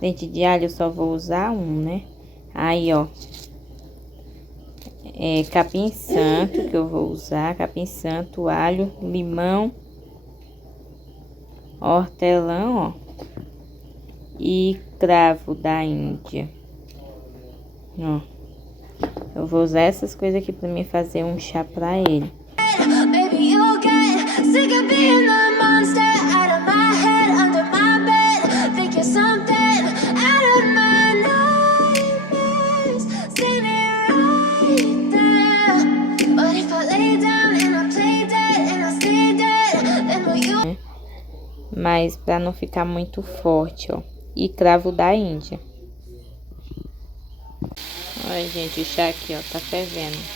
dente de alho eu só vou usar um, né? Aí, ó, capim santo que eu vou usar, capim santo, alho, limão, hortelã, ó, e cravo da Índia, ó. Eu vou usar essas coisas aqui pra mim fazer um chá pra ele. Baby, you'll get sick of being the monster out of my head, under my bed. Think you're something out of my nightmares. Seen it right there. But if I lay down and I play dead and I stay dead, then will you... Mas pra não ficar muito forte, ó. E cravo da Índia. Olha, gente, o chá aqui, ó, tá fervendo.